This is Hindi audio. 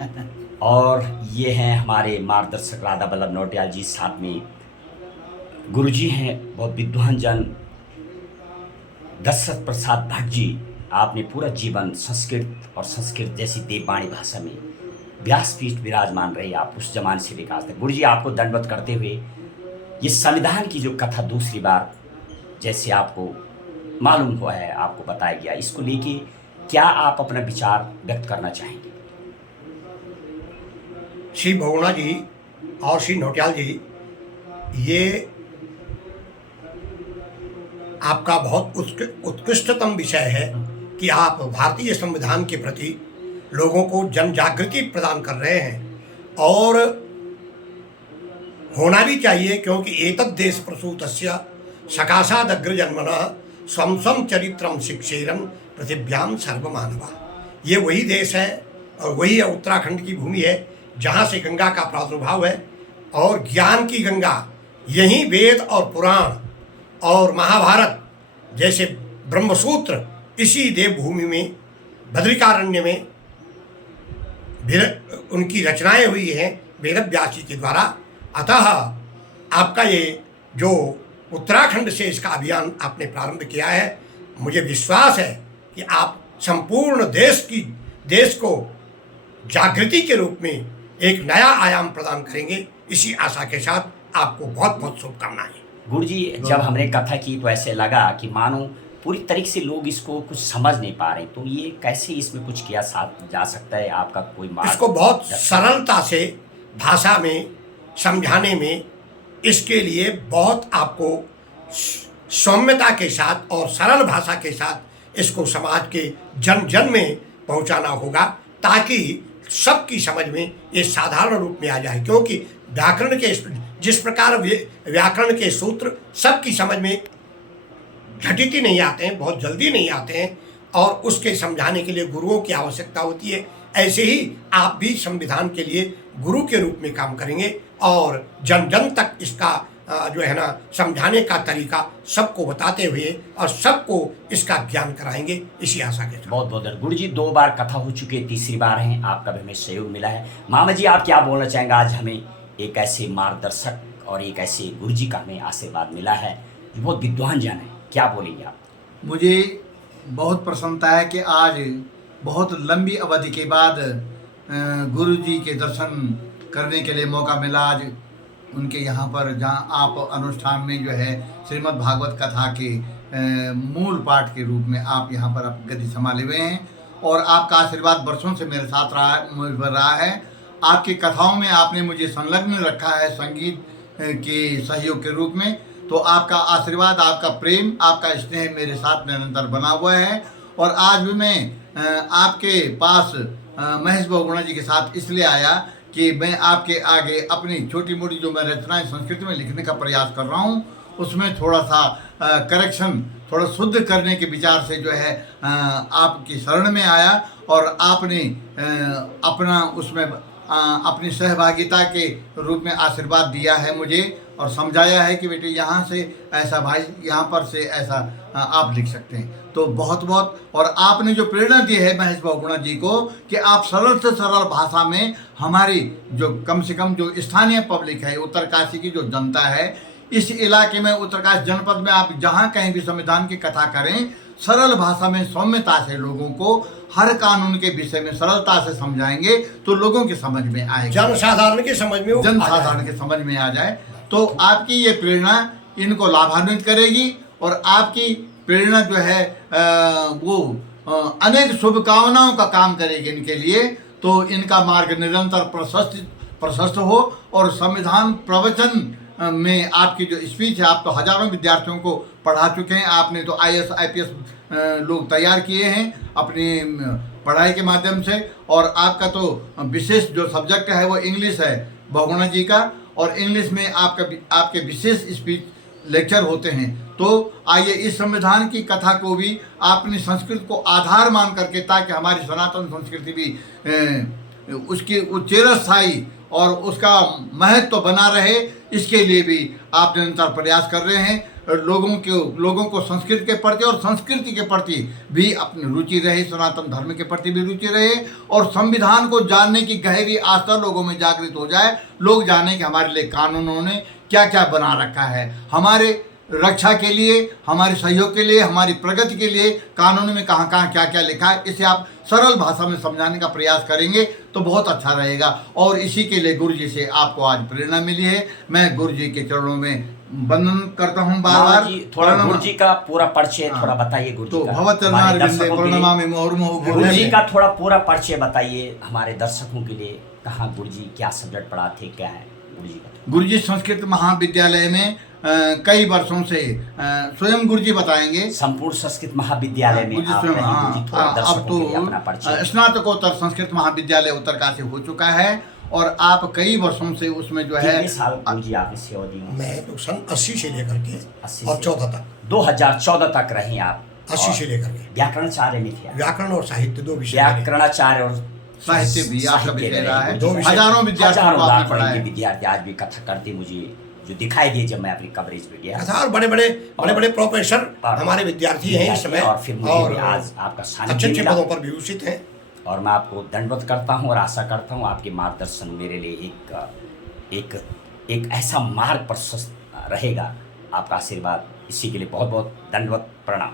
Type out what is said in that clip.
और ये हैं हमारे मार्गदर्शक राधा बल्लभ नौटियाल जी, साथ में गुरुजी हैं बहुत विद्वान जन दशरथ प्रसाद भट्ट जी। आपने पूरा जीवन संस्कृत और संस्कृत जैसी देववाणी भाषा में व्यासपीठ विराजमान रहे, आप उस जमाने से विकास थे। गुरुजी आपको दंडवत करते हुए ये संविधान की जो कथा दूसरी बार जैसे आपको मालूम हुआ है, आपको बताया गया, इसको लेके क्या आप अपना विचार व्यक्त करना चाहेंगे? श्री बहुगुणा जी और श्री नौटियाल जी, ये आपका बहुत उत्कृष्टतम विषय है कि आप भारतीय संविधान के प्रति लोगों को जन जागृति प्रदान कर रहे हैं, और होना भी चाहिए, क्योंकि एतद् देश प्रसूतस्य सकाशादग्रजन्मनः स्वं स्वं चरित्रम शिक्षेरन पृथिव्याम सर्वमानवा। ये वही देश है और वही उत्तराखंड की भूमि है जहाँ से गंगा का प्रादुर्भाव है, और ज्ञान की गंगा यही वेद और पुराण और महाभारत जैसे ब्रह्मसूत्र इसी देवभूमि में बद्रिकारण्य में उनकी रचनाएं हुई हैं वेदव्यास जी के द्वारा। अतः आपका ये जो उत्तराखंड से इसका अभियान आपने प्रारंभ किया है, मुझे विश्वास है कि आप संपूर्ण देश को जागृति के रूप में एक नया आयाम प्रदान करेंगे। इसी आशा के साथ आपको बहुत बहुत शुभकामनाएं। गुरुजी, जब हमने कथा की तो ऐसे लगा कि मानो पूरी तरीके से लोग इसको कुछ समझ नहीं पा रहे, तो ये कैसे इसमें कुछ किया जा सकता है? आपका कोई मार्ग? इसको बहुत सरलता से भाषा में समझाने में, इसके लिए बहुत आपको सौम्यता के साथ और सरल भाषा के साथ इसको समाज के जन जन में पहुंचाना होगा, ताकि सबकी समझ में ये साधारण रूप में आ जाए। क्योंकि व्याकरण के जिस प्रकार व्याकरण के सूत्र सबकी समझ में झटिति नहीं आते हैं, बहुत जल्दी नहीं आते हैं, और उसके समझाने के लिए गुरुओं की आवश्यकता होती है। ऐसे ही आप भी संविधान के लिए गुरु के रूप में काम करेंगे और जन जन तक इसका जो है ना समझाने का तरीका सबको बताते हुए और सबको इसका ज्ञान कराएंगे, इसी आशा के साथ। बहुत बहुत धन्यवाद गुरुजी। 2 बार कथा हो चुकी है, तीसरी बार है, आपका भी हमें सहयोग मिला है। मामा जी, आप क्या बोलना चाहेंगे? आज हमें एक ऐसे मार्गदर्शक और एक ऐसे गुरुजी का हमें आशीर्वाद मिला है जो बहुत विद्वान जन है, क्या बोलेंगे आप? मुझे बहुत प्रसन्नता है कि आज बहुत लंबी अवधि के बाद गुरुजी के दर्शन करने के लिए मौका मिला। आज उनके यहाँ पर जहाँ आप अनुष्ठान में जो है श्रीमद् भागवत कथा के मूल पाठ के रूप में आप यहाँ पर आप गद्दी संभाले हुए हैं, और आपका आशीर्वाद वर्षों से मेरे साथ रहा है। आपकी कथाओं में आपने मुझे संलग्न रखा है संगीत के सहयोग के रूप में, तो आपका आशीर्वाद, आपका प्रेम, आपका स्नेह मेरे साथ निरंतर बना हुआ है। और आज भी मैं आपके पास महेश बहुगुणा जी के साथ इसलिए आया कि मैं आपके आगे अपनी छोटी मोटी जो मैं रचनाएं संस्कृत में लिखने का प्रयास कर रहा हूँ, उसमें थोड़ा सा करेक्शन, थोड़ा शुद्ध करने के विचार से जो है आपकी शरण में आया, और आपने अपना उसमें अपनी सहभागिता के रूप में आशीर्वाद दिया है मुझे, और समझाया है कि बेटे यहाँ से ऐसा, भाई यहाँ पर से ऐसा आप लिख सकते हैं। तो बहुत बहुत, और आपने जो प्रेरणा दी है महेश बहुगुणा जी को कि आप सरल से सरल भाषा में हमारी जो कम से कम जो स्थानीय पब्लिक है, उत्तरकाशी की जो जनता है, इस इलाके में उत्तरकाशी जनपद में आप जहाँ कहीं भी संविधान की कथा करें, सरल भाषा में सौम्यता से लोगों को हर कानून के विषय में सरलता से समझाएंगे तो लोगों की समझ में आएगा, जनसाधारण की समझ में, जनसाधारण के समझ में आ जाए। तो आपकी ये प्रेरणा इनको लाभान्वित करेगी, और आपकी प्रेरणा जो है वो अनेक शुभकामनाओं का काम करेगी इनके लिए। तो इनका मार्ग निरंतर प्रशस्त हो, और संविधान प्रवचन में आपकी जो स्पीच है, आप तो हजारों विद्यार्थियों को पढ़ा चुके हैं, आपने तो IAS IPS लोग तैयार किए हैं अपनी पढ़ाई के माध्यम से, और आपका तो विशेष जो सब्जेक्ट है वो इंग्लिश है बहुगुणा जी का, और इंग्लिश में आपके विशेष स्पीच लेक्चर होते हैं। तो आइए इस संविधान की कथा को भी आपने संस्कृत को आधार मान करके, ताकि हमारी सनातन संस्कृति भी उसकी चिरस्थायी और उसका महत्व बना रहे, इसके लिए भी आप निरंतर प्रयास कर रहे हैं। लोगों को संस्कृत के प्रति और संस्कृति के प्रति भी अपनी रुचि रहे, सनातन धर्म के प्रति भी रुचि रहे और संविधान को जानने की गहरी आस्था लोगों में जागृत हो जाए। लोग जाने कि हमारे लिए कानूनों ने क्या क्या बना रखा है, हमारे रक्षा के लिए, हमारे सहयोग के लिए, हमारी प्रगति के लिए कानून में कहाँ कहाँ क्या क्या लिखा है। इसे आप सरल भाषा में समझाने का प्रयास करेंगे तो बहुत अच्छा रहेगा। और इसी के लिए गुरु जी से आपको आज प्रेरणा मिली है। मैं गुरु जी के चरणों में वंदन करता हूँ बार बार। थोड़ा गुरु जी का पूरा परिचय थोड़ा बताइए। गुरु जी तो का गुरु जी का थोड़ा पूरा परिचय बताइए हमारे दर्शकों के लिए। कहाँ गुरु जी क्या सब्जेक्ट पढ़ाते, क्या है गुरु जी का? गुरु जी संस्कृत महाविद्यालय में कई वर्षों से स्वयं गुरु जी बताएंगे। संपूर्ण संस्कृत महाविद्यालय में आप रहे गुरु जी, थोड़ा अब दर्शकों के लिए अपना तो परिचय। स्नातकोत्तर संस्कृत महाविद्यालय उत्तरकाशी हो चुका है और आप कई वर्षों से उसमें जो है। कितने साल गुरु जी आपने सेवा दी? मैं तो सन 80 से लेकर के 80 और से 14 तक 2014 तक रहे आप। 80 से लेकर के व्याकरणाचार्य में थे आप। व्याकरण और साहित्य दो विषय मेरे। व्याकरणाचार्य और साहित्य भी आपका विषय रहा है। दो विषय। हजारों विद्यार्थियों को आपने लाखों पढ़ाया के है। विद्यार्थी आज भी कथा करते मुझे जो दिखाई दिए जब मैं अपनी कवरेज पे गया। कथा और बड़े बड़े प्रोफेसर हमारे विद्यार्थी हैं इस समय और फिर मुझे भी आज आपका सानिध्य अच्छे मिला पदों पर विभूषित हैं। और मैं आपको दंडवत करता हूँ और आशा करता हूँ आपके मार्गदर्शन मेरे लिए एक ऐसा मार्ग प्रशस्त रहेगा। आपका आशीर्वाद, इसी के लिए बहुत बहुत दंडवत प्रणाम।